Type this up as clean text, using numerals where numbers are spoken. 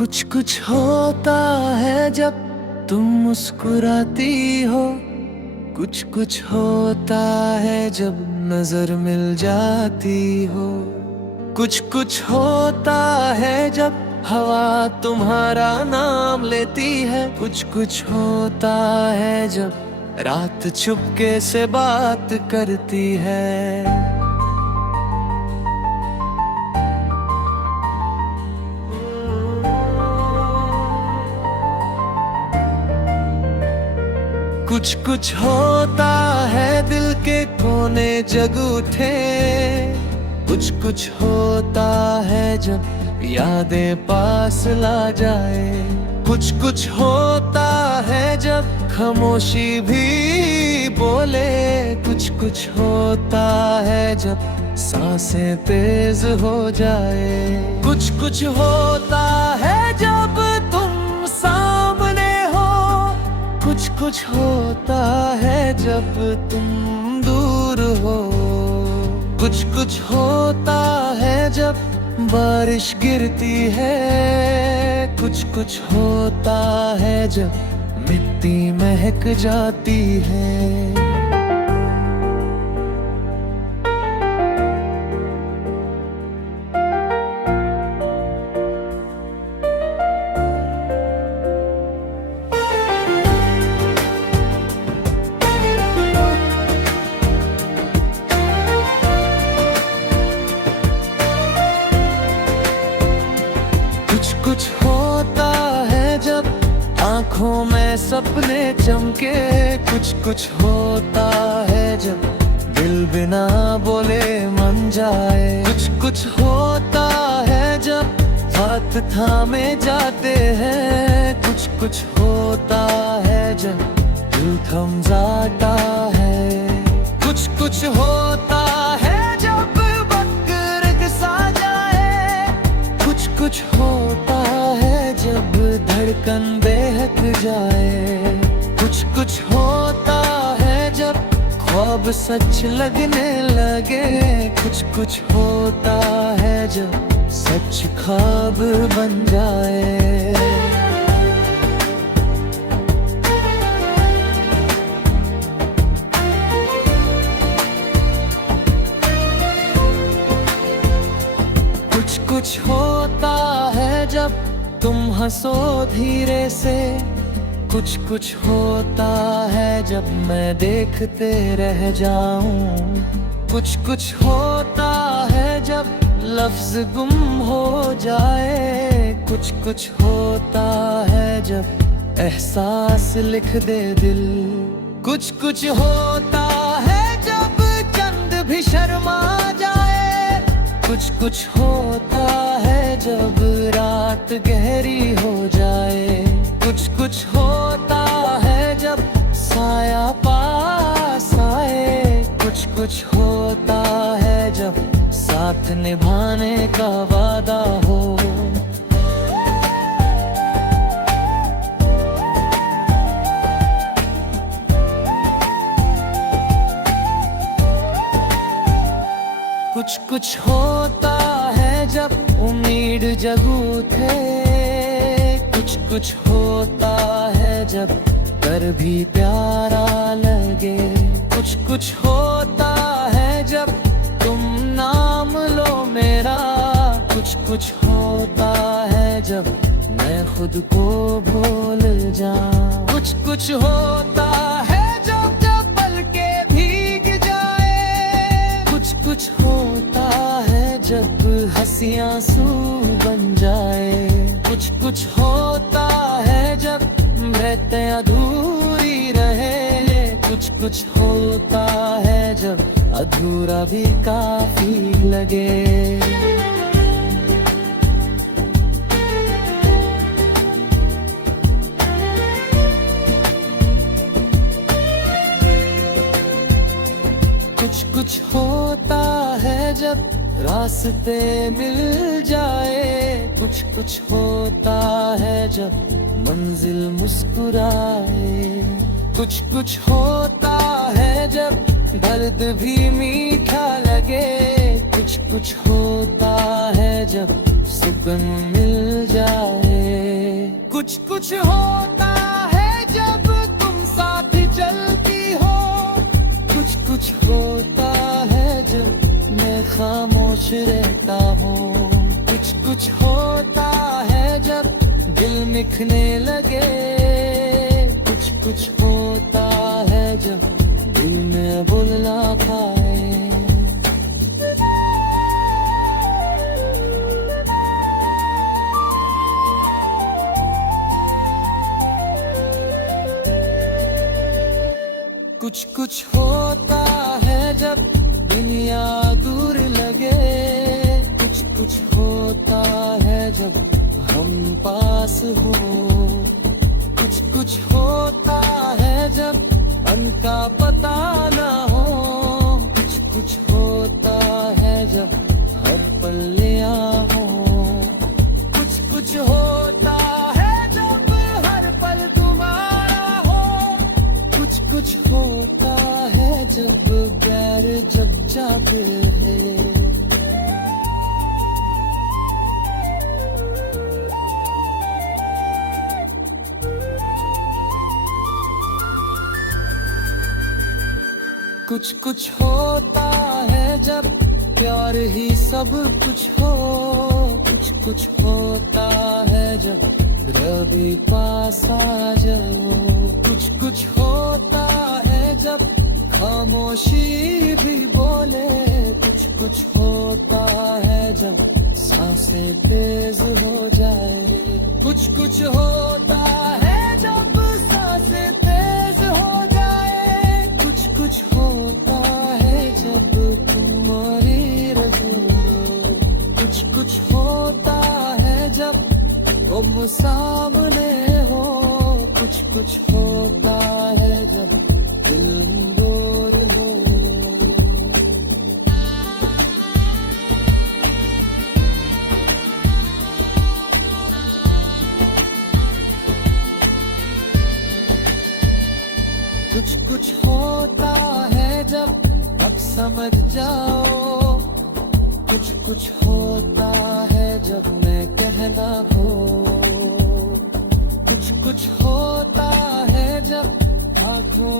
कुछ कुछ होता है जब तुम मुस्कुराती हो, कुछ कुछ होता है जब नजर मिल जाती हो, कुछ कुछ होता है जब हवा तुम्हारा नाम लेती है, कुछ होता है जब रात चुपके से बात करती है। कुछ होता है दिल के कोने जग उठे, कुछ होता है जब यादें पास ला जाए, कुछ होता है जब खामोशी भी बोले, कुछ होता है जब सांसें तेज हो जाए, कुछ होता है जब तुम सामने हो, कुछ होता है जब तुम दूर हो, कुछ होता है जब बारिश गिरती है, कुछ होता है जब मिट्टी महक जाती है। कुछ होता है जब आंखों में सपने चमके, कुछ होता है जब दिल बिना बोले मन जाए, कुछ होता है जब हाथ थामे जाते हैं, कुछ होता है जब दिल थम जाता है, कुछ होता है जब वक्त सा जाए, कुछ होता है जब धड़कन बेहक जाए, कुछ होता है जब ख्वाब सच लगने लगे, कुछ होता है जब सच ख्वाब बन जाए। कुछ होता है जब तुम हंसो धीरे से, कुछ होता है जब मैं देखते रह जाऊं, कुछ होता है जब लफ्ज गुम हो जाए, कुछ होता है जब एहसास लिख दे दिल, कुछ होता है जब चंद भी शर्मा जाए, कुछ होता है जब रात गहरी हो जाए, कुछ होता है जब साया पास आए, कुछ होता है जब साथ निभाने का वादा हो। कुछ होता है जब उम्मीद जगू थे, कुछ होता है जब कर भी प्यारा लगे, कुछ होता है जब तुम नाम लो मेरा, कुछ होता है जब मैं खुद को भूल जाऊं, कुछ होता है जब पल के भीग जाए, कुछ होता है जब हंसी आंसू बन जाए, कुछ होता है जब बातें अधूरी रहे, कुछ होता है जब अधूरा भी काफी लगे। कुछ होता है जब रास्ते मिल जाए, कुछ होता है जब मंजिल मुस्कुराए, कुछ होता है जब दर्द भी मीठा लगे, कुछ होता है जब सुकून मिल जाए। कुछ कुछ होता है जब तुम साथ चलती हो, कुछ कुछ होता है जब मैं खामोश रहता हूँ, कुछ कुछ होता है जब दिल निखने लगे, कुछ कुछ होता है जब दिल में बुलना खाए। कुछ कुछ होता है जब दुनिया दूर लगे, कुछ कुछ होता है जब हम पास हो, कुछ कुछ होता है जब उनका पता ना हो, कुछ कुछ होता है जब हर पल यहाँ हो, कुछ कुछ होता है जब हर पल तुम्हारा हो, कुछ कुछ होता है जब गैर जब जाते हैं। कुछ कुछ होता है जब प्यार ही सब कुछ हो, कुछ कुछ होता है जब रबी पास आ जाओ, कुछ कुछ होता है जब खामोशी भी बोले, कुछ कुछ होता है जब सांसें तेज हो जाए, कुछ कुछ होता है जब सांसें तेज हो जाए, कुछ कुछ होता है जब तुम्हारी रहो, कुछ कुछ होता है जब तुम सामने हो, कुछ कुछ होता है जब दिल बोर हो। कुछ कुछ होता है जब अब समझ जाओ, कुछ कुछ होता है जब मैं कहना हो, कुछ कुछ होता है जब आंखों